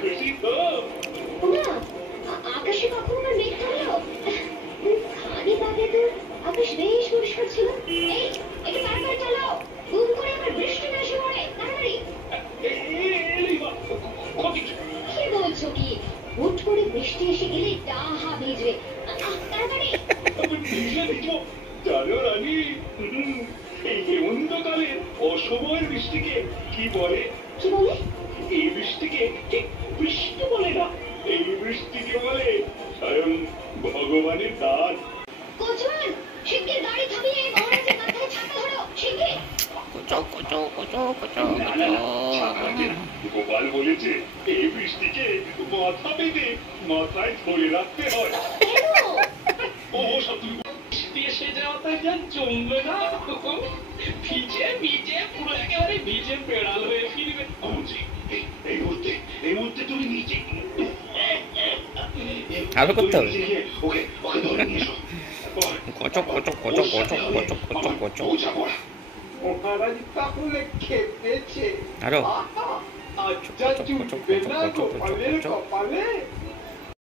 খুশি তো? না, আকাশে কখনো না মেঘ থামলো। খানিক আগে তো আকাশ বেশ পরিষ্কার ছিল। এই, একটু তাড়াতাড়ি চালাও। বুম করে আবার বৃষ্টি না এসে পড়ে। তাড়াতাড়ি। কি বলছো কি? হুট করে বৃষ্টি এসে গেলে ডাহা ভিজবে। তাড়াতাড়ি। জানো রানী, এই হেমন্তকালে অসময়ের বৃষ্টিকে কি বলে? কি বলে? এই বৃষ্টিকে বৃষ্টি বলে না, এই বৃষ্টিকে বলে স্বয়ং ভগবানের দান। কোচমান, শিগগির গাড়ি থামিয়ে মহারাজের মাথায় ছাতা ধরো। শিগগির। গোপাল বলেছে এই বৃষ্টিকে মাথা বেঁধে মাথায় ধরে রাখতে হয়। ও সব বৃষ্টি এসে যাওয়াটা যা জমবে না, ভিজে ভিজে পুরো একেবারে ভিজে পেড়াল হয়ে ফিরবে। এই মুহূর্তে তুমি নিচে আরো করতে হবে। ওকে ওকে ধরে নিয়ে এসো। কচক কচক কচক কচক কচক কচক কচক। মহারাজ তাহলে খেপেছে। আরো আচ্ছা, চুপবে না গোপালের কপালে।